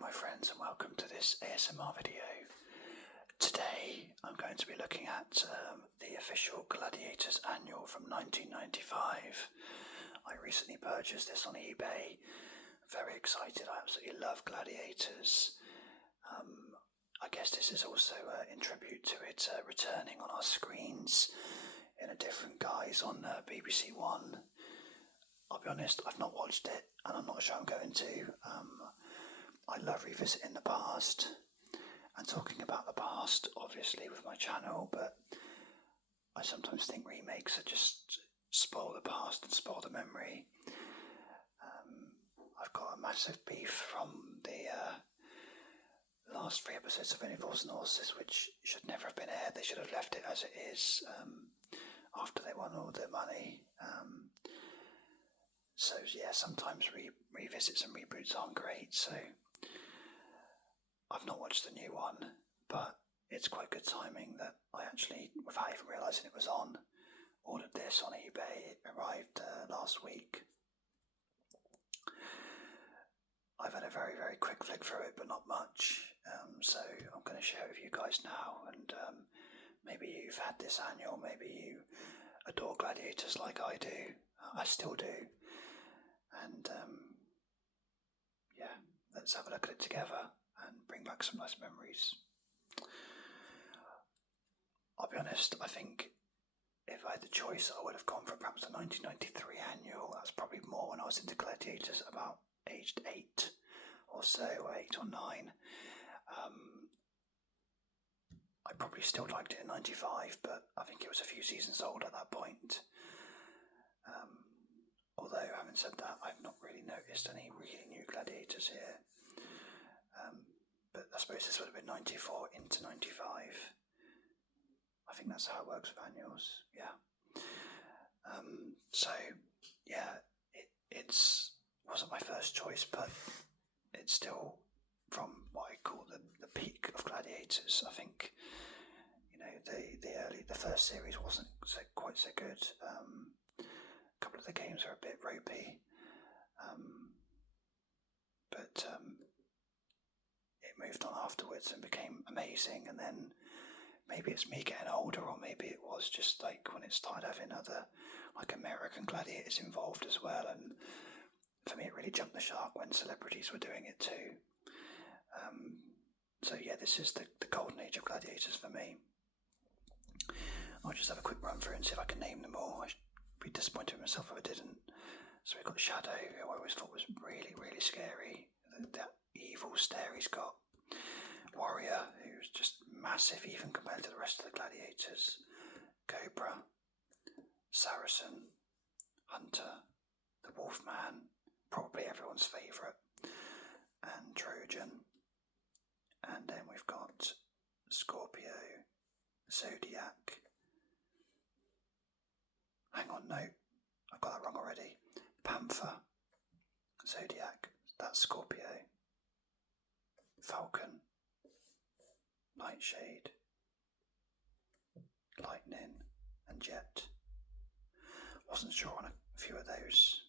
my friends, and welcome to this ASMR video. Today I'm going to be looking at the official Gladiators annual from 1995. I recently purchased this on eBay. Very excited, I absolutely love Gladiators. I guess this is also in tribute to it returning on our screens in a different guise on BBC One. I'll be honest, I've not watched it and I'm not sure I'm going to. I love revisiting the past and talking about the past, obviously, with my channel, but I sometimes think remakes are just spoil the past and spoil the memory. I've got a massive beef from the last 3 episodes of Only Fools and Horses, which should never have been aired. They should have left it as it is after they won all their money. So yeah, sometimes revisits and reboots aren't great, so I've not watched the new one, but it's quite good timing that I actually, without even realising it was on, ordered this on eBay. It arrived last week. I've had a very, very quick flick through it, but not much, so I'm going to share it with you guys now, and maybe you've had this annual, maybe you adore Gladiators like I do. I still do, and yeah, let's have a look at it together and bring back some nice memories. I'll be honest, I think if I had the choice I would have gone for perhaps the 1993 annual. That's probably more when I was into Gladiators, about aged 8 or so, or 8 or 9. I probably still liked it in 95, but I think it was a few seasons old at that point. Although, having said that, I've not really noticed any really new Gladiators here. But I suppose this would have been 94 into 95. I think that's how it works with annuals, yeah. So, yeah, it wasn't my first choice, but it's still from what I call the peak of Gladiators. I think, you know, the first series wasn't quite so good. A couple of the games are a bit ropey, but it moved on afterwards and became amazing. And then maybe it's me getting older, or maybe it was just like when it started having other like American Gladiators involved as well. And for me, it really jumped the shark when celebrities were doing it too. So yeah, this is the golden age of Gladiators for me. I'll just have a quick run through and see if I can name them all. I'd be disappointed with myself if I didn't. So we've got Shadow, who I always thought was really, really scary. That evil stare he's got. Warrior, who's just massive even compared to the rest of the Gladiators. Cobra, Saracen, Hunter, the Wolfman, probably everyone's favourite, and Trojan. And then we've got Scorpio, Zodiac. Hang on, no, I've got that wrong already. Panther, Zodiac, that's Scorpio. Falcon, Nightshade, Lightning, and Jet. Wasn't sure on a few of those.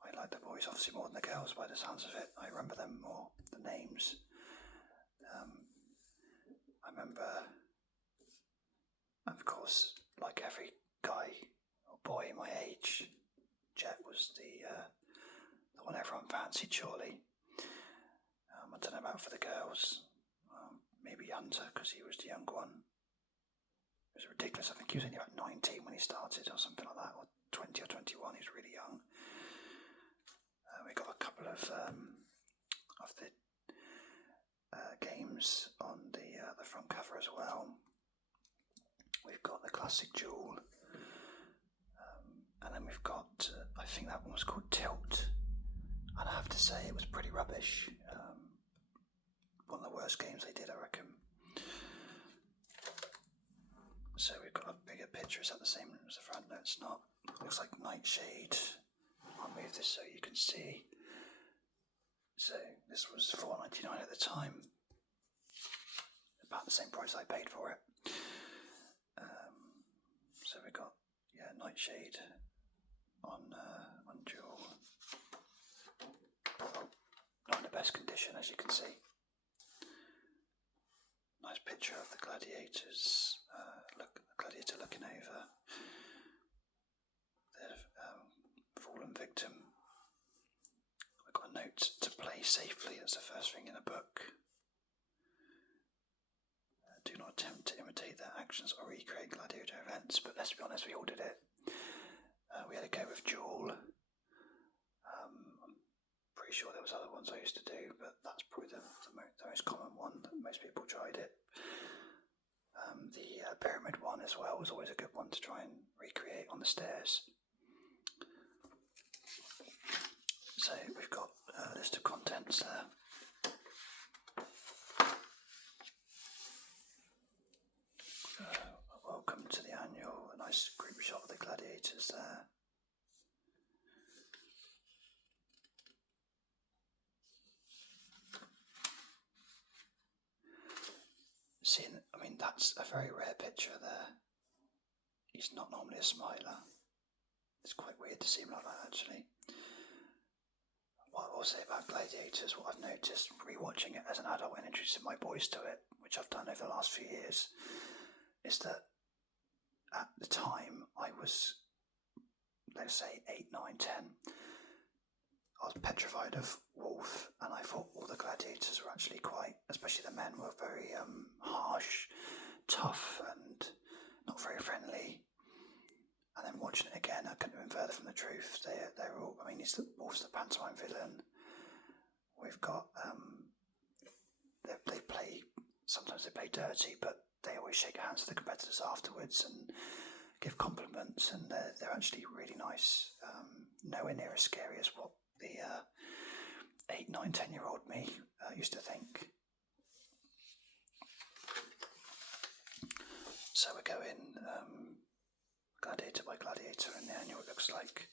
I like the boys obviously more than the girls by the sounds of it. I remember them more, the names. I remember, of course, like every guy or boy my age, Jet was the one everyone fancied, surely. I don't know about for the girls. Maybe Hunter, because he was the young one. It was ridiculous. I think he was only about 19 when he started, or something like that, or 20 or 21. He was really young. We got a couple of the games on the front cover as well. We've got the classic Duel, and then we've got I think that one was called Tilt, and I have to say it was pretty rubbish. One of the worst games they did, I reckon. So we've got a bigger picture. Is that the same as the front? No, it's not. It looks like Nightshade. I'll move this so you can see. So this was $4.99 at the time. About the same price I paid for it. So we got Nightshade on Duel. nice condition, as you can see. Nice picture of the gladiators. Look, the gladiator looking over their fallen victim. We've got a note to play safely. That's the first thing in the book. Do not attempt to imitate their actions or recreate gladiator events. But let's be honest, we all did it. We had a go with duel. I'm pretty sure there was other ones I used to do, but that's probably the most common one that most people tried it. The pyramid one as well was always a good one to try and recreate on the stairs. So we've got a list of contents there. Welcome to the annual, a nice group shot of the gladiators there. I mean, that's a very rare picture there. He's not normally a smiler. It's quite weird to see him like that, actually. What I will say about Gladiators, what I've noticed rewatching it as an adult and introducing my boys to it, which I've done over the last few years, is that at the time I was, let's say, 8, 9, 10. I was petrified of Wolf, and I thought all the gladiators were actually quite, especially the men, were very harsh, tough, and not very friendly. And then watching it again, I couldn't have been further from the truth. They're all, I mean, Wolf's the pantomime villain. We've got, they play, sometimes they play dirty, but they always shake hands with the competitors afterwards and give compliments, and they're actually really nice. Nowhere near as scary as what the 8, 9, 10-year-old me used to think. So we're going gladiator by gladiator in the annual. It looks like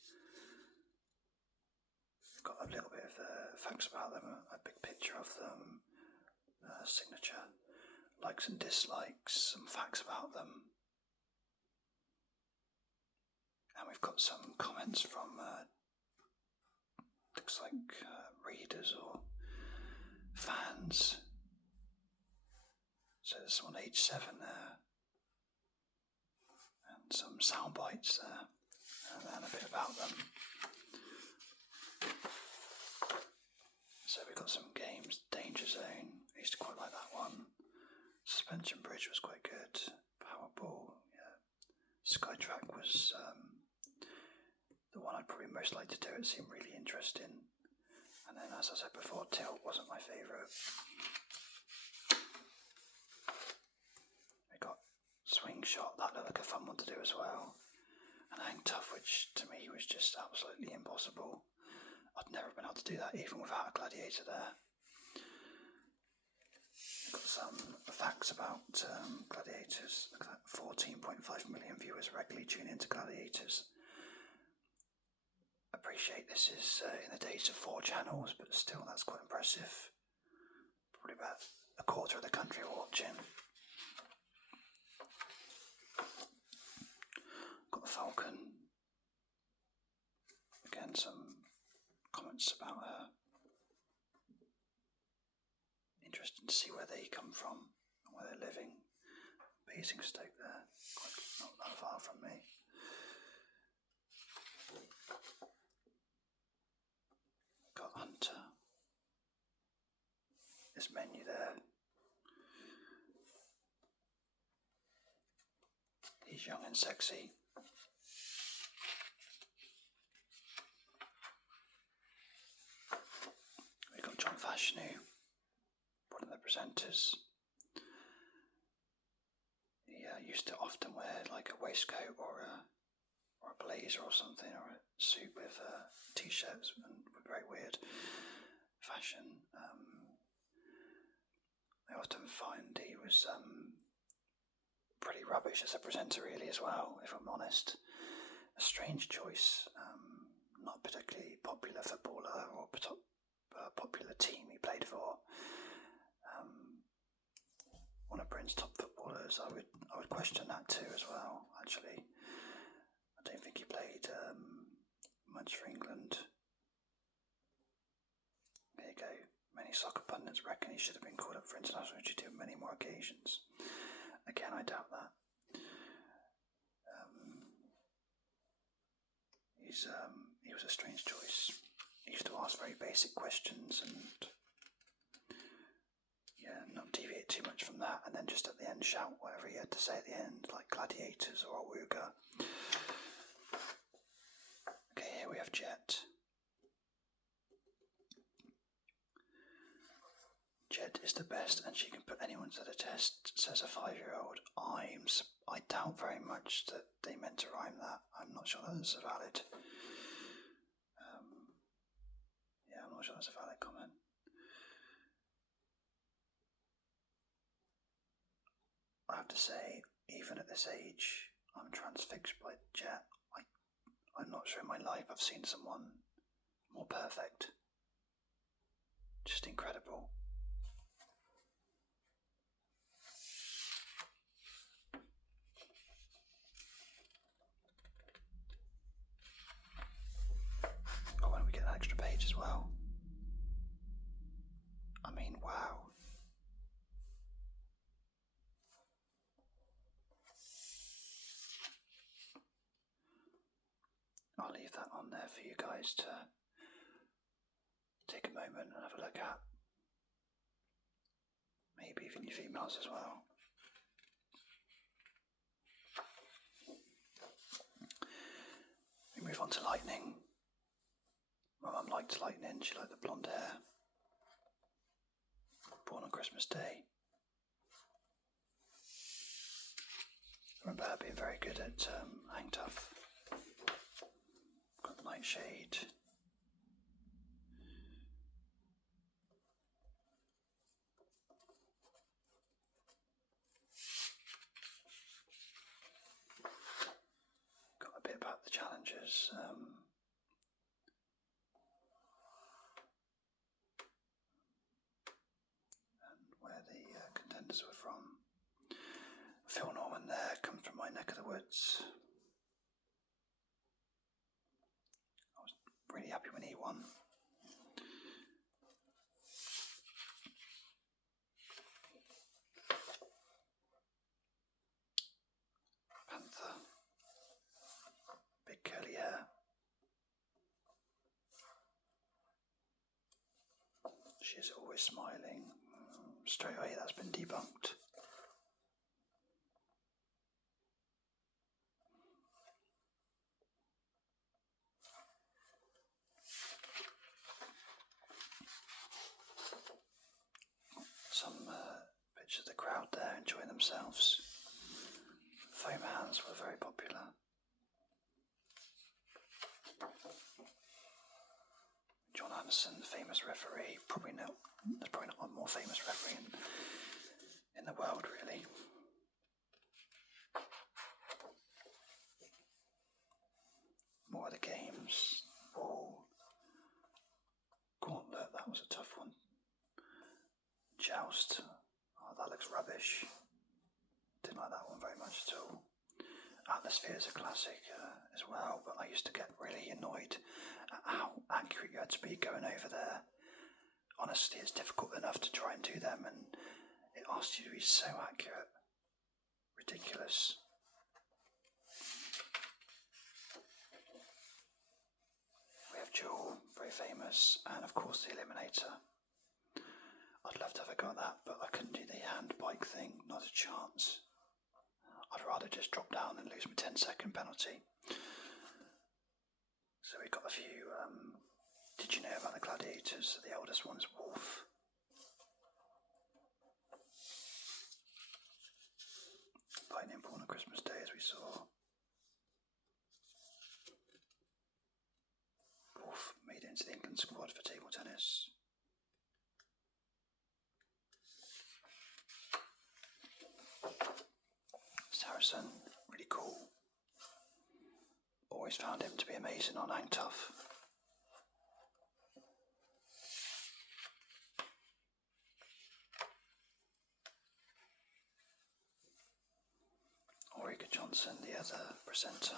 we've got a little bit of facts about them, a big picture of them, signature, likes and dislikes, some facts about them. And we've got some comments from looks like readers or fans. So there's someone age 7 there, and some sound bites there, and a bit about them. So we've got some games. Danger Zone, I used to quite like that one. Suspension Bridge was quite good. Powerball, yeah. Skytrack was the one I'd probably most like to do. It seemed really interesting. And then, as I said before, Tilt wasn't my favourite. We got Swing Shot, that looked like a fun one to do as well. And Hang Tough, which to me was just absolutely impossible. I'd never been able to do that even without a gladiator there. We've got some facts about gladiators. 14.5 million viewers regularly tune into gladiators. Appreciate this is in the days of 4 channels, but still that's quite impressive. Probably about a quarter of the country watching. Got the Falcon. Again, some comments about her. Interesting to see where they come from and where they're living. Basingstoke there, quite not far from me. Got Hunter. This menu there. He's young and sexy. We got John Fashanu, one of the presenters. He used to often wear like a waistcoat or a blazer or something, or a suit with t-shirts, and very weird fashion. I often find he was pretty rubbish as a presenter, really, as well, if I'm honest. A strange choice. Not particularly popular footballer or popular team he played for. One of Britain's top footballers. I would question that too as well, actually. I don't think he played much for England. There you go. Many soccer pundits reckon he should have been called up for international duty on many more occasions. Again, I doubt that. He was a strange choice. He used to ask very basic questions and not deviate too much from that, and then just at the end shout whatever he had to say at the end, like Gladiators or Awooga. Okay, here we have Jet. Jet is the best, and she can put anyone to the test, says a 5-year-old. I doubt very much that they meant to rhyme that. I'm not sure that's a valid. I'm not sure that's a valid comment. I have to say, even at this age, I'm transfixed by Jet. I'm not sure in my life I've seen someone more perfect. Just incredible. Oh, and we get an extra page as well. I mean, wow. I'll leave that on there for you guys to take a moment and have a look at. Maybe even you females as well. We move on to Lightning. My mum liked Lightning, she liked the blonde hair. Born on Christmas Day. I remember her being very good at hang tough. Got Nightshade. Got a bit about the challenges. Contenders were from. Phil Norman there comes from my neck of the woods. I was really happy when he won. Panther. Big curly hair. She is always smiling. Straight away, that's been debunked. Some pictures of the crowd there enjoying themselves. Foam hands were very popular. John Anderson, the famous referee, there's probably not one more famous referee in the world, really. More of the games. Oh, Gauntlet, that was a tough one. Joust, oh, that looks rubbish. Didn't like that one very much at all. Atmosphere is a classic as well, but I used to get really annoyed at how accurate you had to be going over there. Honestly, it's difficult enough to try and do them, and it asks you to be so accurate. Ridiculous. We have Jewel, very famous, and of course the Eliminator. I'd love to have got that, but I couldn't do the hand bike thing, not a chance. I'd rather just drop down and lose my 10-second penalty. So we got a few, did you know about the Gladiators? The eldest one's Wolf. Lightning born on Christmas Day, as we saw. Wolf made it into the England squad for table tennis. Saracen, really cool. Always found him to be amazing on hang tough. Awooga Johnson, the other presenter.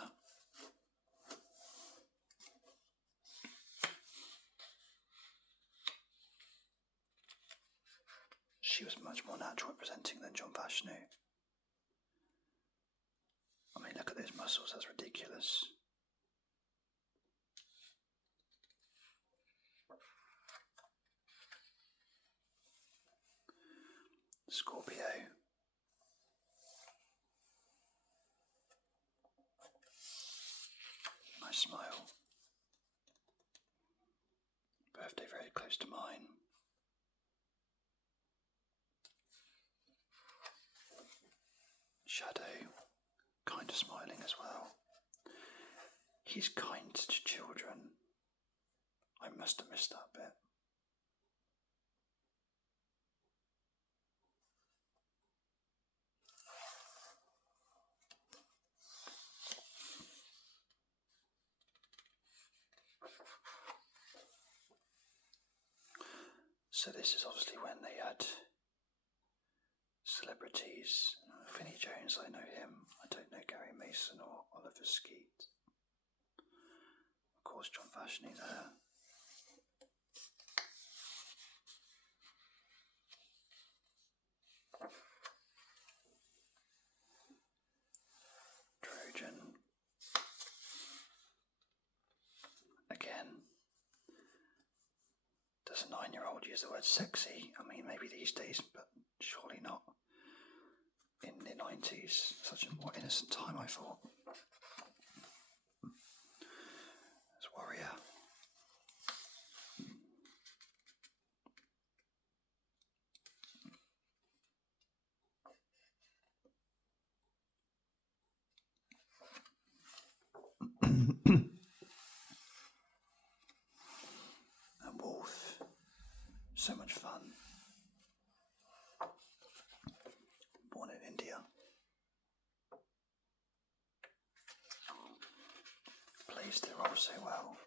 she was much more natural at presenting than John Fashanu. I mean, look at those muscles, that's ridiculous. Scorpio. Nice smile. Birthday very close to mine. Shadow, kind of smiling as well. He's kind to children. I must have missed that bit. So this is obviously when they had celebrities. Vinnie Jones, I know him. I don't know Gary Mason or Oliver Skeet. Of course, John Fashanu there. Trojan. Again. Does a 9-year-old use the word sexy? I mean, maybe these days, but surely not. In the 90s, such a more innocent time, I thought. As Warrior. And Wolf. So much fun. Born in India. Plays the role so well.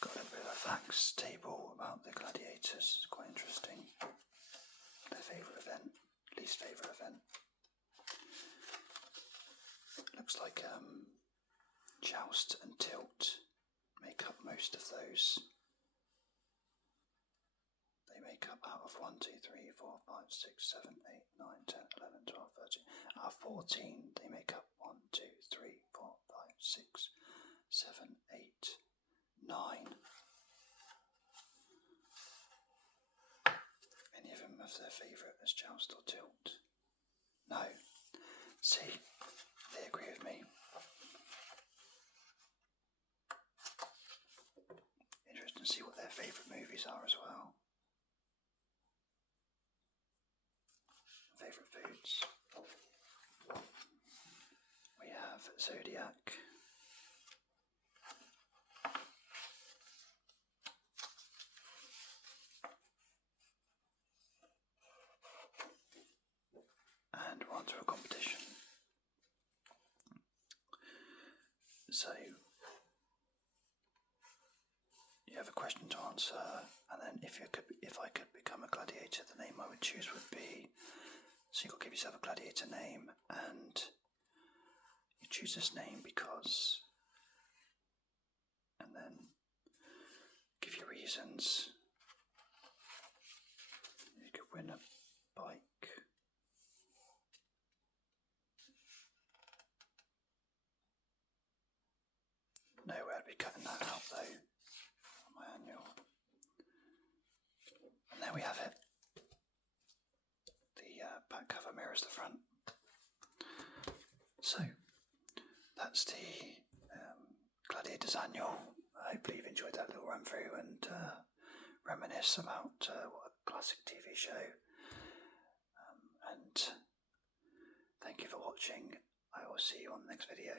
Got a bit of a facts table about the Gladiators. It's quite interesting. Their favourite event, least favourite event. Looks like joust and tilt make up most of those. They make up out of 1, 2, 3, 4, 5, 6, 7, 8, 9, 10, 11, 12, 13. Out of 14, they make up 1, 2, 3, 4, 5, 6, 7, 8, 9. Any of them have their favourite as joust or tilt? No. See, they agree with me. Interesting to see what their favourite movies are as well. Favourite foods. We have Zodiac. And we're on to a competition. So you have a question to answer, and then if I could become a gladiator, the name I would choose would be. So you've got to give yourself a gladiator name, and you choose this name because, and then give your reasons. You could win a bike. No way I'd be cutting that out though. My annual. And there we have it. The back cover mirrors the front. So that's the Gladiators annual. Hopefully you've enjoyed that little run through and reminisce about what a classic TV show. And thank you for watching. I will see you on the next video.